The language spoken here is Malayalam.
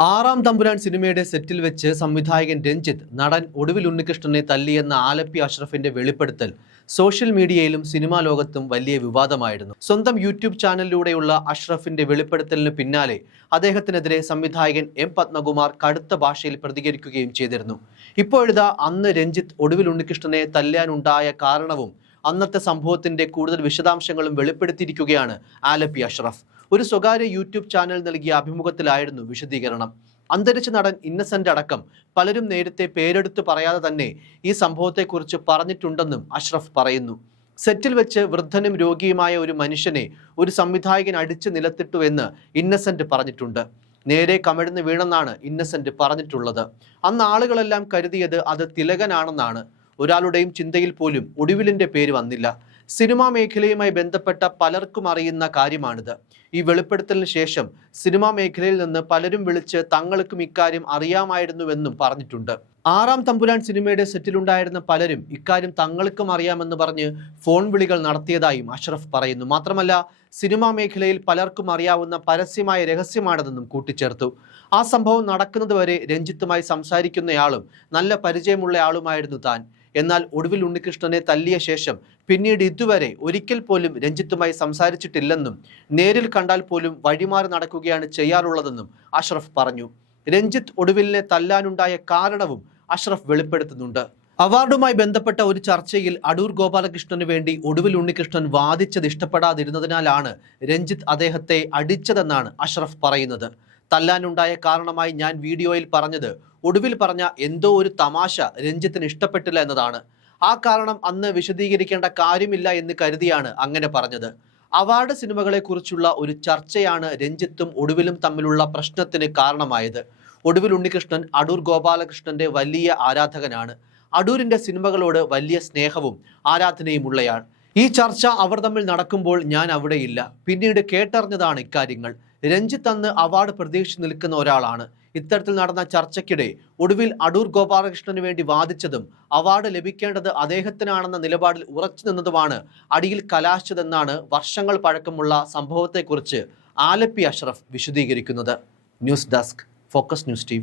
ആറാം തമ്പുരാൻ സിനിമയുടെ സെറ്റിൽ വെച്ച് സംവിധായകൻ രഞ്ജിത്ത് നടൻ ഒടുവിൽ ഉണ്ണികൃഷ്ണനെ തല്ലിയെന്ന ആലപ്പി അഷ്റഫിന്റെ വെളിപ്പെടുത്തൽ സോഷ്യൽ മീഡിയയിലും സിനിമാ ലോകത്തും വലിയ വിവാദമായിരുന്നു. സ്വന്തം യൂട്യൂബ് ചാനലിലൂടെയുള്ള അഷ്റഫിന്റെ വെളിപ്പെടുത്തലിന് പിന്നാലെ അദ്ദേഹത്തിനെതിരെ സംവിധായകൻ എം പത്മകുമാർ കടുത്ത ഭാഷയിൽ പ്രതികരിക്കുകയും ചെയ്തിരുന്നു. ഇപ്പോഴിതാ അന്ന് രഞ്ജിത്ത് ഒടുവിൽ ഉണ്ണികൃഷ്ണനെ തല്ലാനുണ്ടായ കാരണവും അന്നത്തെ സംഭവത്തിന്റെ കൂടുതൽ വിശദാംശങ്ങളും വെളിപ്പെടുത്തിയിരിക്കുകയാണ് ആലപ്പി അഷ്റഫ്. ഒരു സ്വകാര്യ യൂട്യൂബ് ചാനൽ നൽകിയ അഭിമുഖത്തിലായിരുന്നു വിശദീകരണം. അന്തരിച്ച നടൻ ഇന്നസെന്റ് അടക്കം പലരും നേരത്തെ പേരെടുത്തു പറയാതെ തന്നെ ഈ സംഭവത്തെക്കുറിച്ച് പറഞ്ഞിട്ടുണ്ടെന്നും അഷ്റഫ് പറയുന്നു. സെറ്റിൽ വെച്ച് വൃദ്ധനും രോഗിയുമായ ഒരു മനുഷ്യനെ ഒരു സംവിധായകൻ അടിച്ചു നിലത്തിട്ടു എന്ന് ഇന്നസെന്റ് പറഞ്ഞിട്ടുണ്ട്. നേരെ കമിഴ്ന്ന് വീണെന്നാണ് ഇന്നസെന്റ് പറഞ്ഞിട്ടുള്ളത്. അന്ന് ആളുകളെല്ലാം കരുതിയത് അത് തിലകനാണെന്നാണ്. ഒരാളുടെയും ചിന്തയിൽ പോലും ഒടുവിലിന്റെ പേര് വന്നില്ല. സിനിമാ മേഖലയുമായി ബന്ധപ്പെട്ട പലർക്കും അറിയുന്ന കാര്യമാണിത്. ഈ വെളിപ്പെടുത്തലിന് ശേഷം സിനിമാ മേഖലയിൽ നിന്ന് പലരും വിളിച്ച് തങ്ങൾക്കും ഇക്കാര്യം അറിയാമായിരുന്നുവെന്നും പറഞ്ഞിട്ടുണ്ട്. ആറാം തമ്പുരാൻ സിനിമയുടെ സെറ്റിലുണ്ടായിരുന്ന പലരും ഇക്കാര്യം തങ്ങൾക്കും അറിയാമെന്ന് പറഞ്ഞ് ഫോൺ വിളികൾ നടത്തിയതായും അഷ്റഫ് പറയുന്നു. മാത്രമല്ല സിനിമാ മേഖലയിൽ പലർക്കും അറിയാവുന്ന പരസ്യമായ രഹസ്യമാണെന്നും കൂട്ടിച്ചേർത്തു. ആ സംഭവം നടക്കുന്നതുവരെ രഞ്ജിത്തുമായി സംസാരിക്കുന്നയാളും നല്ല പരിചയമുള്ളയാളുമായിരുന്നു താൻ. എന്നാൽ ഒടുവിൽ ഉണ്ണികൃഷ്ണനെ തല്ലിയ ശേഷം പിന്നീട് ഇതുവരെ ഒരിക്കൽ പോലും രഞ്ജിത്തുമായി സംസാരിച്ചിട്ടില്ലെന്നും നേരിൽ കണ്ടാൽ പോലും വഴിമാറി നടക്കുകയാണ് ചെയ്യാറുള്ളതെന്നും അഷ്റഫ് പറഞ്ഞു. രഞ്ജിത്ത് ഒടുവിലിനെ തല്ലാനുണ്ടായ കാരണവും അഷ്റഫ് വെളിപ്പെടുത്തുന്നുണ്ട്. അവാർഡുമായി ബന്ധപ്പെട്ട ഒരു ചർച്ചയിൽ അടൂർ ഗോപാലകൃഷ്ണന് വേണ്ടി ഒടുവിൽ ഉണ്ണികൃഷ്ണൻ വാദിച്ചത് ഇഷ്ടപ്പെടാതിരുന്നതിനാലാണ് രഞ്ജിത്ത് അദ്ദേഹത്തെ അടിച്ചതെന്നാണ് അഷ്റഫ് പറയുന്നത്. തല്ലാനുണ്ടായ കാരണമായി ഞാൻ വീഡിയോയിൽ പറഞ്ഞത്. ഒടുവിൽ പറഞ്ഞ എന്തോ ഒരു തമാശ രഞ്ജിത്തിന് ഇഷ്ടപ്പെട്ടില്ല എന്നതാണ്. ആ കാരണം അന്ന് വിശദീകരിക്കേണ്ട കാര്യമില്ല എന്ന് കരുതിയാണ് അങ്ങനെ പറഞ്ഞത്. അവാർഡ് സിനിമകളെക്കുറിച്ചുള്ള ഒരു ചർച്ചയാണ് രഞ്ജിത്തും ഒടുവിലും തമ്മിലുള്ള പ്രശ്നത്തിന് കാരണമായത്. ഒടുവിൽ ഉണ്ണികൃഷ്ണൻ അടൂർ ഗോപാലകൃഷ്ണന്റെ വലിയ ആരാധകനാണ്. അടൂരിന്റെ സിനിമകളോട് വലിയ സ്നേഹവും ആരാധനയും ഉള്ളയാൾ ഈ ചർച്ച അവർ തമ്മിൽ നടക്കുമ്പോൾ ഞാൻ അവിടെയില്ല. പിന്നീട് കേട്ടറിഞ്ഞതാണ് ഇക്കാര്യങ്ങൾ. രഞ്ജിത്ത് അന്ന് അവാർഡ് പ്രതീക്ഷിച്ച് നിൽക്കുന്ന ഒരാളാണ്. ഇത്തരത്തിൽ നടന്ന ചർച്ചയ്ക്കിടെ ഒടുവിൽ അടൂർ ഗോപാലകൃഷ്ണന് വേണ്ടി വാദിച്ചതും അവാർഡ് ലഭിക്കേണ്ടത് അദ്ദേഹത്തിനാണെന്ന നിലപാടിൽ ഉറച്ചു നിന്നതുമാണ് അടിയിൽ കലാശിച്ചതെന്നാണ് വർഷങ്ങൾ പഴക്കമുള്ള സംഭവത്തെക്കുറിച്ച് ആലപ്പി അഷ്റഫ് വിശദീകരിക്കുന്നത്. News desk focus news T